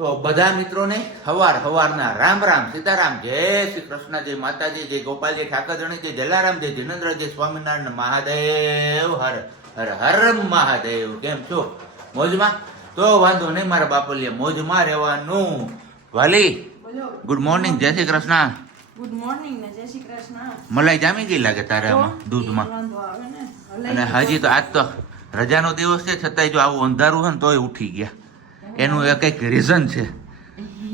તો બધા મિત્રોને હવારના રામ રામ સીતારામ જય શ્રી કૃષ્ણ જય માતાજી જય ગોપાલજી ઠાકરજણી જય જલારામ જય જિનેન્દ્ર જય સ્વામિનારાયણ મહાદેવ હર હર હર મહાદેવ. કેમ છો? મોજમાં? તો વાંધો નહીં મારા બાપલિયા, મોજમાં રહેવાનું. વાલી ગુડ મોર્નિંગ, જય શ્રી કૃષ્ણ. ગુડ મોર્નિંગ ને જય શ્રી કૃષ્ણ. મલાઈ જામી ગઈ લાગે તારે આમાં દૂધમાં. અને હજી તો આજ તો રજાનો દિવસ છે છતાંય જો આવું અંધારું હોય ને તોય ઉઠી ગયા. એનું એ કઈક રીઝન છે.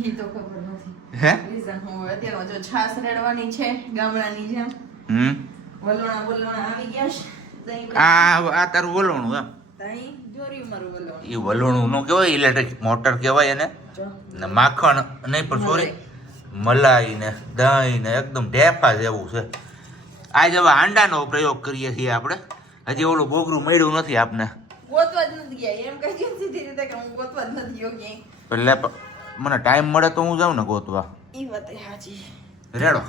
ઈ તો ખબર નથી હે રીઝન હું અત્યારે જો છાસ રેડવાની છે ગામડાની જેમ. વલોણા આવી ગયા છે. દહીં આ તારું વલોણું એમ? દહીં જોર્યું મારું વલોણ. એ વલોણું નો કહેવાય, ઇલેક્ટ્રિક મોટર કહેવાય એને. ને માખણ નહીં પણ સોરી મલાઈ ને દહીં ને એકદમ ઢેફા જેવું છે. આજ હવે આંડાનો પ્રયોગ કરીએ છીએ આપણે. હજી ઓલું બોગરું મળ્યું નથી આપને. ગોતવા જ નથી ગયા એમ કહી દે સીધી રીતે કે હું ગોતવા જ નથી ગયો ક્યાંય. એટલે મને ટાઈમ મળે તો હું જાઉં ને ગોતવા. ઈ વાત સાચી. રેડો.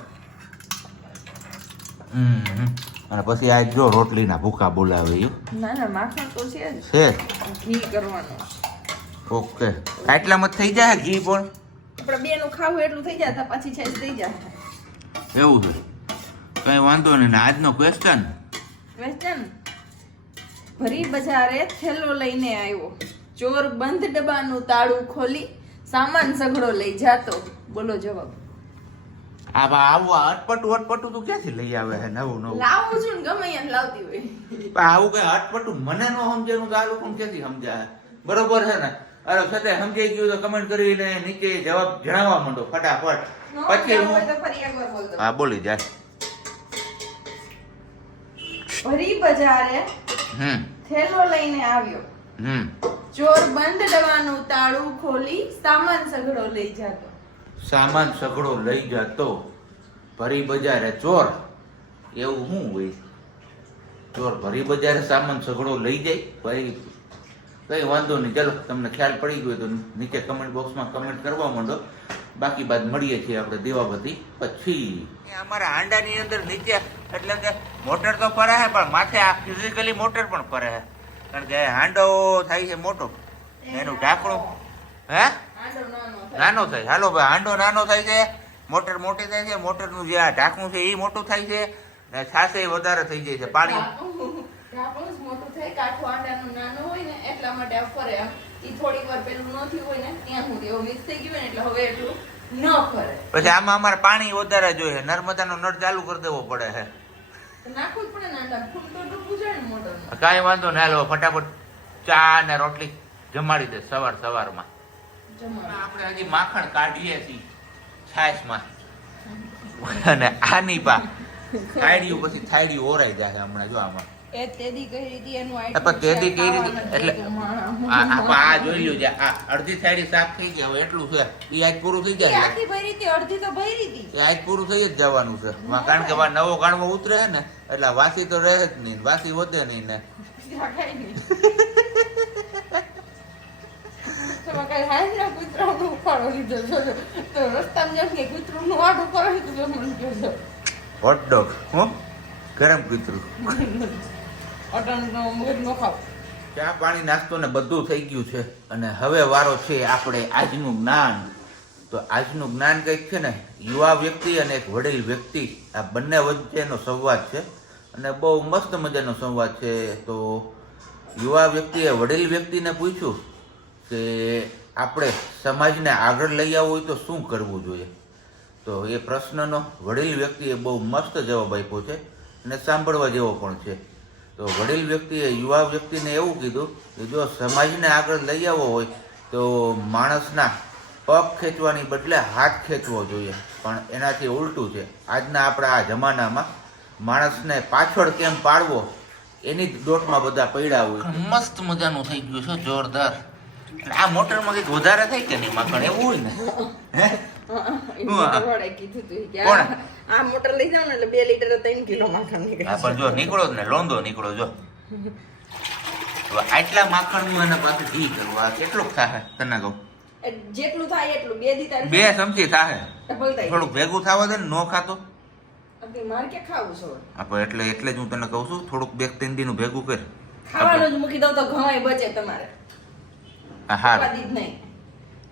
અને પછી આજ જો રોટલીના ભૂખા બોલાવે ઈ. ના ના માખણ તો છે જ. છે ઘી કરવાનું. ઓકે. આટલામાં જ થઈ જાય ઘી પણ? આપણે બે નું ખાવું એટલું થઈ જાય તો પછી છે થઈ જાય. એવું છે, કઈ વાંધો નહીં. ને આજનો ક્વેશ્ચન ભરી બજારે થેલો લઈને આવ્યો, ચોર બંધ ડબ્બાનું તાળું ખોલી સામાન સઘળો લઈ જાતો. બોલો જવાબ. આવું અટપટું તું ક્યાંથી લઈ આવે છે નવું નવું? લાવું છું ને ગમે અહીંયા લાવતી હોય. પણ આવું કઈ અટપટું મને ન સમજેનું તો આ લોકો ક્યાંથી સમજાય? બરોબર છે ને? અરે છતાં સમજાઈ ગયું તો કમેન્ટ કરીને નીચે જવાબ જણાવવા માંડો ફટાફટ. પછી હું ફરી એકવાર બોલ દો. હા બોલી જાય. ભરી બજારે થેલો લઈને આવ્યો, ચોર બંધ ડબ્બાનું તાળું ખોલી સામાન સઘળો લઈ જાતો. સામાન સઘળો લઈ જતો. ભરી બજારે ચોર, એવું શું હોય? ચોર ભરી બજારે સામાન સઘળો લઈ જાય? ભાઈ કઈ વાંધો નહીં, ચાલો તમને ખ્યાલ પડી ગયો તો નીચે કમેન્ટ બોક્સમાં કમેન્ટ કરવા માંડો. બાકી બાદ મળીએ છીએ આપણે દીવાબત્તી પછી. અમારા હાંડાની અંદર નીચે એટલે કે મોટર તો ફરે છે પણ માથે આ ફિઝિકલી મોટર પણ ફરે છે. કારણ કે હાંડો થાય છે મોટો, એનું ઢાંકણું હે નાનો થાય. હાલો ભાઈ, હાંડો નાનો થાય છે, મોટર મોટી થાય છે. મોટરનું જે આ ઢાંકણું છે એ મોટું થાય છે ને છાસે વધારે થઈ જાય છે. પાણી ઢાંકણું જ મોટું થાય, કાઠું આંડાનું નાનું હોય ને એટલા માટે આ ફરે. આમ ઈ થોડીક વાર પેલું ન થયું હોય ને ત્યાં સુધી એવું મિક્સ થઈ ગયું ને એટલે હવે એટલું ન ફરે. પછી આમાં અમારે પાણી વધારે જોઈએ, નર્મદાનો નળ ચાલુ કરી દેવો પડે છે. નાખવું જ પડે ને આંડા, ફૂલ તો ડૂબવું જાય ને મોટરનું. કાંઈ વાંધો ના, હાલો ફટાફટ ચા ને રોટલી જમાડી દે સવારમાં. આપણે હજી માખણ કાઢીએ છીએ છાશમાં અને આની પા થાળીયું પછી થાળીયું ઓરાઈ જાય હમણાં. જો આમાં એ તેદી કઈ રીતે એનું પણ તેદી કઈ રીતે એટલે આ જોઈ લ્યો છે. આ અડધી થાળી સાફ થઈ ગઈ, હવે એટલું છે. એ આજ પૂરું થઈ જાય. આખી ભરી હતી, અડધી તો ભરી હતી. એ આજ પૂરું થઈ જ જવાનું છે. કારણ કે નવો કાણવો ઉતરે છે ને એટલે વાસી તો રહે જ નહીં, વાસી વધે નહીં ને. હોટડોગ હું ગરમ કૂતરું. ચા પાણી નાસ્તો ને બધું થઈ ગયું છે અને હવે વારો છે આપણે આજનું જ્ઞાન. તો આજનું જ્ઞાન કંઈક છે ને, યુવા વ્યક્તિ અને એક વડીલ વ્યક્તિ આ બંને વચ્ચેનો સંવાદ છે અને બહુ મસ્ત મજાનો સંવાદ છે. તો યુવા વ્યક્તિએ વડીલ વ્યક્તિને પૂછ્યું કે આપણે સમાજને આગળ લઈ આવવું હોય તો શું કરવું જોઈએ. તો એ પ્રશ્નનો વડીલ વ્યક્તિએ બહુ મસ્ત જવાબ આપ્યો છે અને સાંભળવા જેવો પણ છે. તો વડીલ વ્યક્તિએ યુવા વ્યક્તિને એવું કીધું કે જો સમાજને આગળ લઈ આવવો હોય તો માણસના પગ ખેંચવાની બદલે હાથ ખેંચવો જોઈએ. પણ એનાથી ઉલટું છે. આજના આપણા આ જમાનામાં માણસને પાછળ કેમ પાડવો એની જ દોટમાં બધા પડ્યા હોય. મસ્ત મજાનું થઈ ગયું છે, જોરદાર. આ મોટરમાં કંઈક વધારે થાય કે નહીં માખણ, એવું હોય ને? આ મોટર લઈ જાવ ને એટલે 2 લીટર 3 કિલો માખણ નીકળે. પણ જો નીકળો ને લોંદો નીકળો. જો આટલા માખણનું એને પાછું ઘી કરવું, આ કેટલું થાય તને કહું? જેટલું થાય એટલું 2 દી તારે 2 ચમચી થાય. થોડુંક ભેગું થવા દે ને, નો ખાતો મારે કે ખાવું છે એટલે જ હું તને કહું છું થોડુંક 2-3 દીનું ભેગું કર. ખાવાનું જ મૂકી દઉં તો ઘવાય બચે તમારે. હા નહીં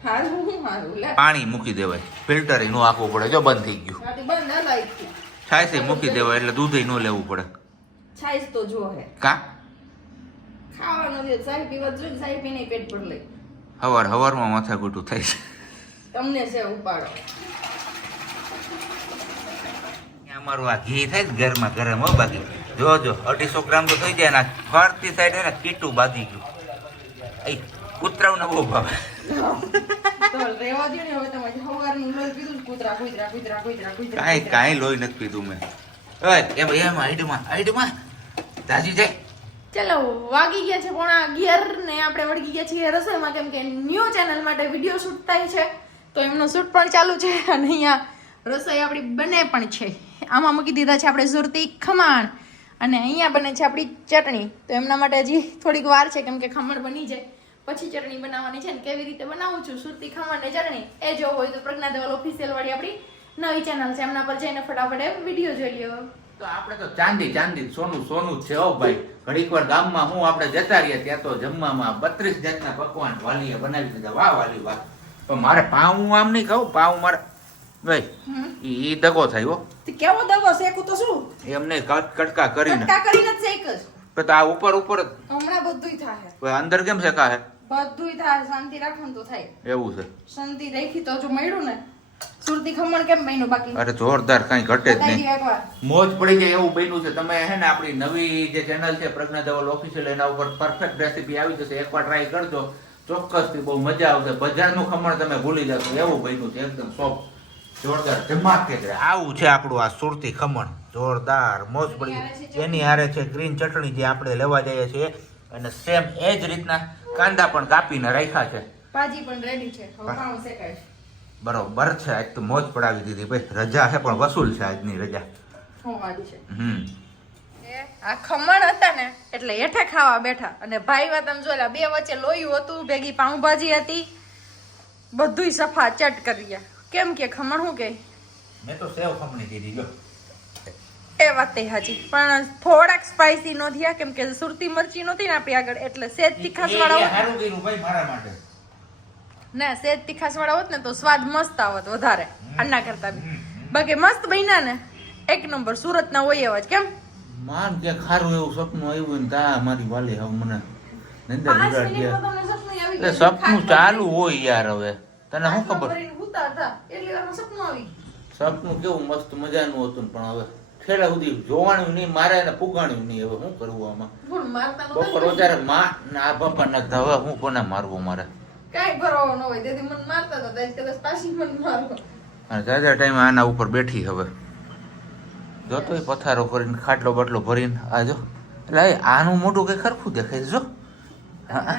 હારું લે પાણી મૂકી દેવાય, ફિલ્ટર નો આપવું પડે. જો બંધ થઈ ગયું. આથી બંધ હલાઈ ગયું. છાશ મૂકી દેવાય એટલે દૂધ ન લેવું પડે. છાશ તો જો હે કા ખાવાનું છે, ચાય પીવા જોઈએ, ચાય પીને પેટ પર લઈ હવારમાં માથા કૂટું થાય છે. તમને છે ઉપાડો. અમારું આ ઘી થાય ને ઘરમાં ગરમ હો. બાકી જોજો 250 ગ્રામ તો થઈ જાય ને ફરતી સાઈડ ને કીટું બાંધી ગયું. એ કૂતરાઓને બહુ ભાવે. તો રેવા દો ને હવે તમે સવારનું લોહી પીધું કૂતરા કાંઈ લોહી નથી પીધું મેં. એમ આઈડમાં તાજી જાય. ચલો વાગી ગયા છે 11:30 ને આપણે વળગી ગયા છીએ રસોઈમાં, કેમ કે ન્યૂ ચેનલ માટે વિડીયો શૂટ થાય છે તો એમનો શૂટ પણ ચાલુ છે અને અહીંયા રસોઈ આપણી બને પણ છે. આમાં મૂકી દીધા છે આપણે સુરતી ખમણ અને અહીંયા બને છે આપણી ચટણી. તો એમના માટે હજી થોડીક વાર છે કેમ કે ખમણ બની જાય પછી ચટણી બનાવવાની છે. ને કેવી રીતે બનાવું છું સુરતી ખમણ ને ચટણી એ જો હોય તો પ્રજ્ઞા દેવલ ઓફિશિયલ વાળી આપણી નવી ચેનલ છે, એમના પર જઈને ફટાફટ વિડીયો જોઈ લ્યો. તો આપણે તો ચાંદી સોનું જ છે હો ભાઈ. ઘડીક વાર ગામમાં હું આપણે જતા રહ્યા ત્યાં તો જમવામાં 32 જાતના પકવાન વાલીએ બનાવી દીધા. વાહ વાલી વાહ. તો મારે પાઉં આમ નહીં ખાવું, પાઉં મારે ભાઈ ઈ દગો થાય હો. કેવો દગો શેકું તો શું એમ નહીં, કટકા કરીને જ શેક જ. તો આ ઉપર જ હમણાં બધુંય થાય, હવે અંદર કેમ શેકા હે? બધુંય થાય. શાંતિ રાખો તો થાય. એવું છે. શાંતિ રાખી તો જો મળ્યું ને સુરતી ખમણ કેમ બન્યું બાકી? અરે જોરદાર, કઈ ઘટે જ બતાવી નહીં. દો એકવાર. મોજ પડી જાય એવું બન્યું છે. તમે હે ને આપણી નવી જે ચેનલ છે પ્રજ્ઞા દેવલ ઓફિશિયલ, એના ઉપર પરફેક્ટ રેસીપી આવી જશે. એકવાર ટ્રાય કરજો, ચોક્કસથી બહુ મજા આવશે. બજારનું ખમણ તમે ભૂલી જશો એવું બન્યું છે, એકદમ સોફ્ટ જોરદાર ધમાકે જ. આવું છે આપણું આ સુરતી ખમણ, જોરદાર મોજ પડી. એની હારે છે ગ્રીન ચટણી જે આપણે લેવા જઈએ છીએ અને સેમ એ જ રીતના કાંદા પણ કાપીને રાખ્યા છે. ભાજી પણ રેડી છે, હવે પાઉં શેકાય છે. બરોબર છે. આજ તો મોજ પડાવી દીધી ભાઈ. રજા છે પણ વસૂલ છે આજની રજા. હું વાડી છે. આ ખમણ હતા ને એટલે હેઠે ખાવા બેઠા અને ભાઈ વાત આમ જોયેલા બે વચ્ચે લોયું હતું, ભેગી પાઉંભાજી હતી, બધુંય સફા ચટ કર્યા. કેમ કે ખમણ શું કે મેં તો સેવ ખમણી દીધી જો. એ વાત હાજી, પણ થોડાક સ્પાઈસી નો થયા કેમ કે સુરતી મરચી નહોતી ને આપણી આગળ, એટલે સેજ તીખાસ વાળા સારું કર્યું ભાઈ મારા માટે. ના સેજ તીખાસ વાળા હોત ને તો સ્વાદ મસ્ત આવત વધારે આના કરતા બી. બાકી મસ્ત બન્યા ને એક નંબર. સુરત ના હોય એવા જ. કેમ માન કે ખારું એવું સપનું આવ્યું ને તા મારી વાલી હવે મને નિંદર 5 ઉડાડી દે. મિનિટમાં તમને સપનું આવી એટલે ગયું. સપનું ચાલુ હોય યાર. હવે તને શું ખબર? કરીને ઉતાર હતા એટલી વારમાં સપનું આવી ગયું. સપનું કેવું મસ્ત મજાનું હતું ને પણ હવે છેલ્લા સુધી જોવાનું નહીં, મારે ને પુગાણ્યું નહીં. હવે શું કરવું આમાં? પણ મારતા નહોતા બપોર વધારે માં ના બાપા નથી. હવે હું કોને મારવું મારે? કાંઈ ભરવો ન હોય તેથી મને મારતા હતા, તેથી કદાચ પાછી મને મારો. અને જાજા ટાઈમ આના ઉપર બેઠી હવે જોતો પથારો કરીને ખાટલો બાટલો ભરીને આ જો. એટલે આનું મોઢું કઈ ખરખું દેખાય છે જો. હા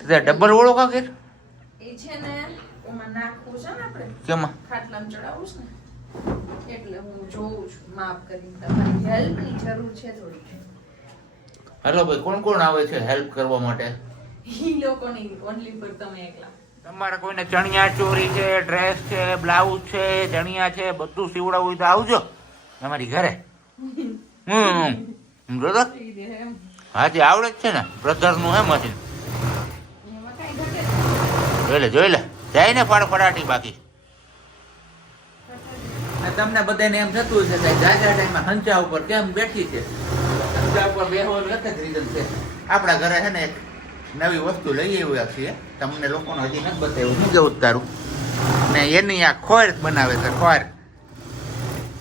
ડબલ ઓળો કા કે એ છે ને ઓમાં નાખવું છે ને આપણે કેમાં? ખાટલામાં ચડાવવું છે ને એટલે હું જોઉં છું માપ કરીને. તમારી હેલ્પની જરૂર છે થોડી. હાલો ભાઈ, કોણ કોણ આવે છે હેલ્પ કરવા માટે? ઈ લોકોની ઓનલી પર તમે એકલા. તમારે કોઈને ચણિયા ચોરી છે, ડ્રેસ છે, બ્લાઉઝ છે, ચણિયા છે, બધું સીવડાવવું તો આવજો અમારી ઘરે. જો તો ઈ દે એમ. હાજી આવડે જ છે ને. બ્રધર નું હે મશીન. એમાં કાંઈ ઘટે જ જોઈ લે જાય ને ફટાફટાટી. બાકી તમને બધાને એમ થતું છે કે જાજા ટાઈમમાં હંચા ઉપર કેમ બેઠી છે? હંચા ઉપર બેહવાનું એક જ રીઝન છે. આપણા ઘરે છે ને એક નવી વસ્તુ લઈ આવ્યા છીએ, તમને લોકોને હજી નથી બતાવ્યું. હું કેવું તારું? ને એની આ ખોર બનાવે છે, ખોર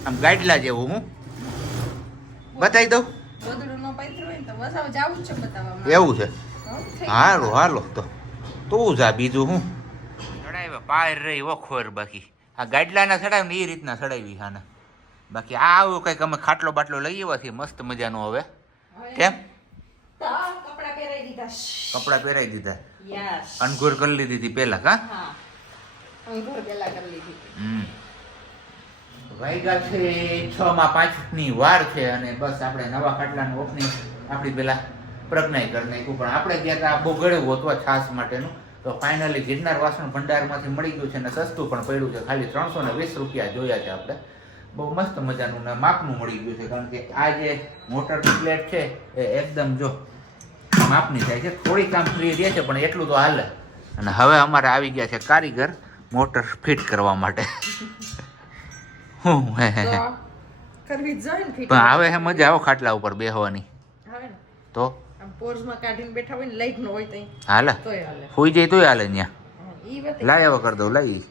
આમ ગાડલા જેવું. હું બતાવી દઉં? ગોદડું નો પાથર્યું હોય ને તો બસ હવે જાવું જ છે બતાવવા. એવું છે? હો, થઈ હાલો હાલો તો તું જા. બીજું હું ચડાવ્યા પાર રહી વખોર. બાકી આ ગાડલાના ચડાવે ને એ રીતના ચડાવી હાને. બાકી આ આવું કંઈક અમે ખાટલો બાટલો લઈ આવ્યા છીએ મસ્ત મજાનો. હવે કેમ કપડા પહેરાઈ દીધા. કપડા પહેરાઈ દીધા, યસ. અનઘોર કરી લીધી હતી પેલા. કા હા અંગૂર પેલા કરી લીધી. વાગ્યા છે 6:05 વાર છે અને બસ આપણે નવા ખાટલાનું ઓપનિંગ આપણી પેલા પ્રજ્ઞાએ કરી નાખ્યું. પણ આપણે ગયા હતા બહુ ગળ્યું હતું છાસ માટેનું. તો ફાઇનલી ગિરનાર વાસણ ભંડારમાંથી મળી ગયું છે અને સસ્તું પણ પડ્યું છે. ખાલી 320 રૂપિયા જોયા છે આપણે. બહુ મસ્ત મજાનું ને માપનું મળી ગયું છે. કારણ કે આ જે મોટરની પ્લેટ છે એ એકદમ જો માપની થાય છે. થોડીક આમ ફ્રી રહે છે પણ એટલું તો હાલે. અને હવે અમારે આવી ગયા છે કારીગર મોટર ફિટ કરવા માટે. હું હે તો કરવી જ જોઈએ ને ફિટ. પણ હવે હે મજા આવો ખાટલા ઉપર બેહવાની. આવે ને તો આમ પોર્સમાં કાઢીને બેઠા હોય ને લાઈટ નો હોય તઈ હાલે તોય હાલે. હોઈ જાય તોય હાલે ત્યાં. ઈ વાત લાય હવે કરી દઉં લાવી.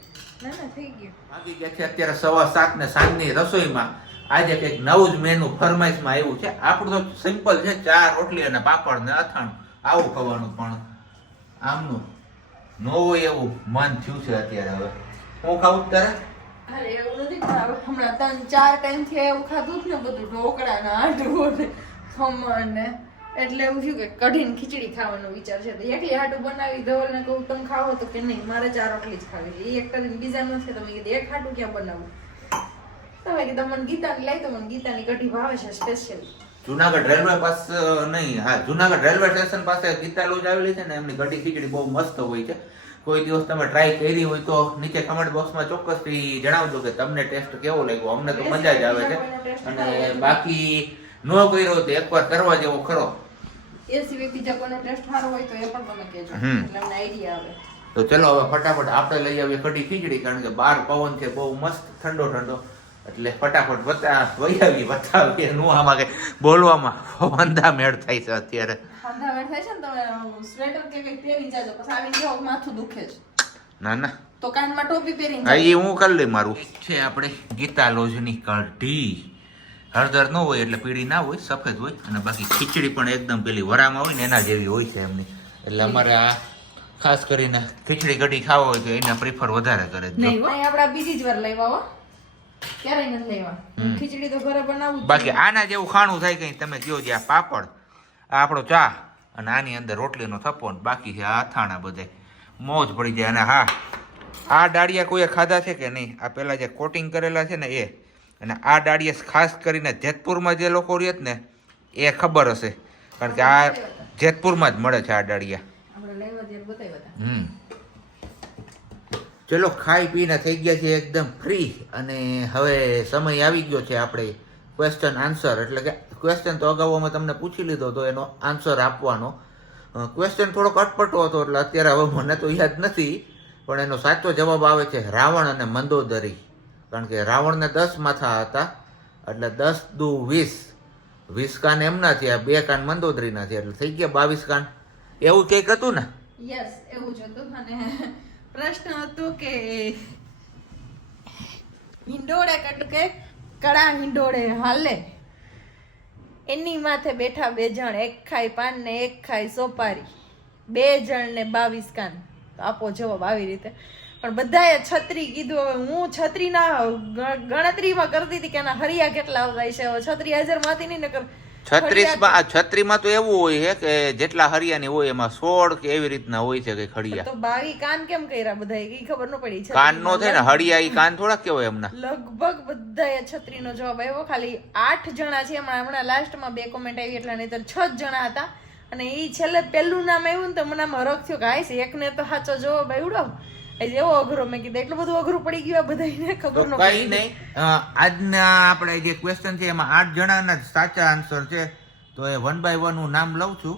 ના થઈ ગયું. વાગી ગયા છે અત્યારે 7:15 ને સાંજની રસોઈમાં આજે કંઈક નવું જ મેનુ ફરમાઈશમાં આવ્યું છે. આપણું તો સિમ્પલ છે, 4 રોટલી અને પાપડ ને અથાણું આવું ખાવાનું. પણ આમનું ન હોય એવું મન થયું છે અત્યારે. હવે હું ખાવું તારે? અરે એવું નથી પણ હવે હમણાં 3-4 ટાઈમ થી એવું ખાધું જ ને બધું ઢોકળા ને આટું ને ખમણ ને એટલે એવું થયું કે કઢીને ખીચડી ખાવાનો વિચાર છે. તો એકલી હાટું બનાવી ધવલ ને કહું તમે ખાવો તો કે નહીં મારે 4 રોટલી જ ખાવી. એ એક કરીને બીજા નથી તમે કીધું એક હાટું ક્યાં બનાવું. તમે કીધું મને ગીતાની લાવી તો મને ગીતાની કઢી ભાવે છે સ્પેશિયલ. જુનાગઢ રેલવે પાસે નહીં, હા જુનાગઢ રેલવે સ્ટેશન પાસે ગીતા લોજ આવેલી છે ને, એમની કઢી ખીચડી બહુ મસ્ત હોય છે. કોઈ દિવસ તમે ટ્રાય કરી હોય તો નીચે કમેન્ટ બોક્સમાં ચોક્કસથી જણાવજો કે તમને ટેસ્ટ કેવો લાગ્યો. અમને તો મજા જ આવે છે. અને બાકી ન કર્યો તો એકવાર કરવા જેવો ખરો. એ સિવાય બીજા કોઈનો ટેસ્ટ સારો હોય તો એ પણ તમે કહેજો એટલે અમને આઈડિયા આવે. તો ચલો હવે ફટાફટ આપણે લઈ આવીએ કઢી ખીચડી, કારણ કે બહાર પવન છે બહુ મસ્ત ઠંડો ઠંડો. એટલે ફટાફટ બતાવીએ નું આમાં કે બોલવામાં વંદા મેળ થાય છે અત્યારે. ખાંધા વેટ થાય છે ને તમે સ્વેટર કે કંઈ પહેરી જાજો પછી આવી જાવ માથું દુખે છે. ના ના તો કાનમાં ટોપી પહેરીને હા એ હું કરી લઈ મારું. છે આપણે ગીતા લોજની કઢી. હળદર ન હોય એટલે પીળી ના હોય, સફેદ હોય. અને બાકી ખીચડી પણ એકદમ પેલી વરામાં હોય ને એના જેવી હોય છે એમની. એટલે અમારે આ ખાસ કરીને ખીચડી કઢી ખાવા હોય તો એને પ્રિફર વધારે કરે છે. નહીં હોય આપડા બીજી જ વાર લેવા હો, ક્યારેય નથી લેવા. ખીચડી તો ઘરે બનાવું. બાકી આના જેવું ખાણું થાય કઈ તમે કયો જે આ પાપડ, આ આપણો ચા અને આની અંદર રોટલીનો થપ્પો ને બાકી છે આ અથાણા બધે મોજ પડી જાય. અને હા આ ડાળિયા કોઈએ ખાધા છે કે નહીં? આ પેલા જે કોટિંગ કરેલા છે ને એ. અને આ ડાળિયા ખાસ કરીને જેતપુરમાં જે લોકો રહે ને એ ખબર હશે, કારણ કે આ જેતપુરમાં જ મળે છે આ ડાળિયા. આપણે લેવા દે બતાવ્યા હતા. ચલો ખાઈ પીને થઈ ગયા છે એકદમ ફ્રી. અને હવે સમય આવી ગયો છે આપણે ક્વેશ્ચન આન્સર, એટલે કે ક્વેશ્ચન તો અગાઉ અમે તમને પૂછી લીધો તો એનો આન્સર આપવાનો. ક્વેશ્ચન થોડોક અટપટો હતો એટલે અત્યારે હવે મને તો યાદ નથી, પણ એનો સાચો જવાબ આવે છે રાવણ અને મંદોદરી. કારણ કે રાવણને 10 માથા હતા એટલે 10 દુ 20. 20 કાન એમના થયા, 2 કાન મંદોદરીના થયા, એટલે થઈ ગયા 22 કાન. એવું કંઈક હતું ને? યસ એવું જ હતું. અને પ્રશ્ન હતો કે હિંડોળે કટકે કડા હિંડોળે હાલે, એની માથે બેઠા 2 જણ, એક ખાય પાન ને એક ખાય સોપારી, 2 જણ ને 22 કાન. તો આપો જવાબ આવી રીતે. પણ બધાએ છત્રી કીધું. હવે હું છત્રીના ગણતરીમાં કરતી હતી કે એના હરિયા કેટલા આવતા છે. હવે છત્રી હાજરમાં હતી નહીં નકર. છત્રીમાં તો એવું હોય છે કે જેટલા હરિયાની હોય એમાં 16 કે એવી રીતના હોય છે કે ખડિયા. તો 22 કાન કેમ કર્યા બધા એ ખબર ન પડી. કાન નો થાય ને હરિયા, ઈ કાન થોડા કેવાય એમના. લગભગ બધાએ છત્રીનો જવાબ આવ્યો. ખાલી 8 જણા છે. હમણાં લાસ્ટમાં 2 કોમેન્ટ આવી એટલે નહીતર 6 જણા હતા. અને એ છેલ્લે પહેલું નામ આવ્યું ને તો મને આમ હરખ થયો કે હાઈસ એકને તો સાચો જવાબ આવ્યો. એવો અઘરો મેં કીધું એટલું બધું અઘરું પડી ગયું બધાને ખબર ન કઈ નહીં. આજના આપણે જે ક્વેશ્ચન છે એમાં 8 જણાના સાચા આન્સર છે. તો એ 1 by 1 હું નામ લઉં છું.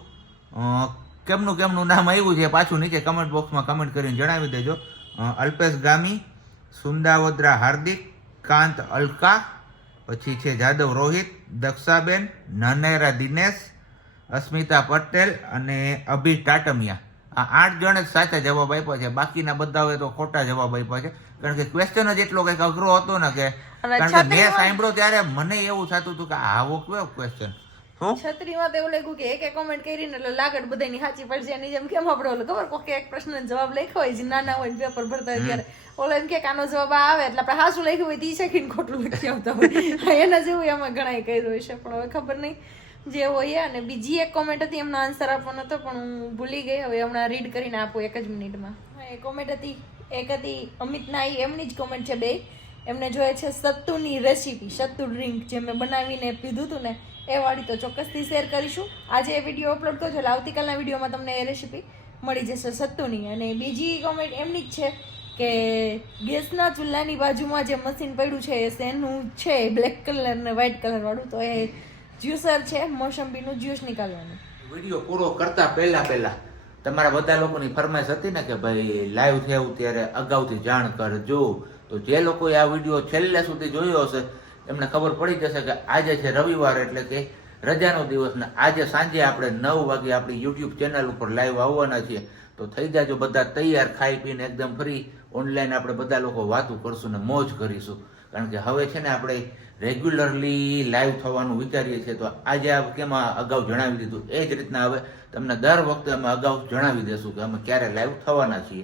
કેમનું નામ આવ્યું છે પાછું નીચે કમેન્ટ બોક્સમાં કમેન્ટ કરીને જણાવી દેજો. અલ્પેશ ગામી, સુંદાવદ્રા હાર્દિક, કાંત અલકા, પછી છે જાદવ રોહિત, દક્ષાબેન, નનેરા દિનેશ, અસ્મિતા પટેલ અને અભી ટાટમિયા. આ 8 જણે જ સાચા જવાબ આપ્યા છે. બાકીના બધાએ તો ખોટા જવાબ આપ્યા છે. કારણ કે ક્વેશ્ચન જ એટલો કંઈક અઘરો હતો ને કે કારણ કે મેં સાંભળ્યો ત્યારે મને એવું થતું હતું કે આવો કયો ક્વેશ્ચન. છત્રીમાં તો એવું લાગ્યું કે એક કોમેન્ટ કરીને એટલે લાગડ બધાની સાચી પડશે. એની જેમ કેમ આપણે ઓલો ખબર કોકે એક પ્રશ્નનો જવાબ લખ્યો હોય જે નાના હોય પેપર ભરતા હોય ત્યારે ઓલો એમ કે આનો જવાબ આવે એટલે આપણે હાસું લખ્યું હોય તી શેખીને ખોટું લખી આવતા હોય. એના જેવું એમાં ઘણા કર્યું હોય છે પણ હવે ખબર નહીં જે હોય. અને બીજી એક કોમેન્ટ હતી એમનો આન્સર આપવાનો હતો પણ હું ભૂલી ગઈ. હવે હમણાં રીડ કરીને આપું 1 જ મિનિટમાં. એ કોમેન્ટ હતી, એક હતી અમિત નાઈ, એમની જ કોમેન્ટ છે 2. એમને જોઈએ છે સત્તુની રેસીપી, સત્તુ ડ્રિંક જે મેં બનાવીને પીધું હતું ને એ વાળી, તો ચોક્કસથી શેર કરીશું. આજે એ વિડીયો અપલોડ કરજો એટલે આવતીકાલના વિડીયોમાં તમને એ રેસીપી મળી જશે સત્તુની. અને બીજી કોમેન્ટ એમની જ છે કે ગેસના ચૂલાની બાજુમાં જે મશીન પડ્યું છે એ શેનું છે, બ્લેક કલર ને વ્હાઈટ કલર વાળું, તો એ જ્યુસર છે, મોસંબીનું જ્યુસ નીકાળવાનું. વિડીયો પૂરો કરતા પહેલા તમારા બધા લોકોની ફરમાઈશ હતી ને કે ભાઈ લાઈવ થયું ત્યારે અગાઉથી જાણ કરજો. તો જે લોકોએ આ વિડીયો છેલ્લે સુધી જોયો હશે એમને ખબર પડી જશે કે આજે છે રવિવાર, એટલે કે રજાનો દિવસ, ને આજે સાંજે આપણે 9 વાગે આપણી યુટ્યુબ ચેનલ ઉપર લાઈવ આવવાના છીએ. તો થઈ જાજો બધા તૈયાર, ખાઈ પીને એકદમ ફ્રી. ઓનલાઈન આપણે બધા લોકો વાતું કરશું ને મોજ કરીશું, કારણ કે હવે છે ને આપણે રેગ્યુલરલી લાઈવ થવાનું વિચારીએ છીએ. તો આજે આ કેમ અગાઉ જણાવી દીધું એ જ રીતના હવે તમને દર વખતે અમે અગાઉ જણાવી દેશું કે અમે ક્યારે લાઈવ થવાના છીએ.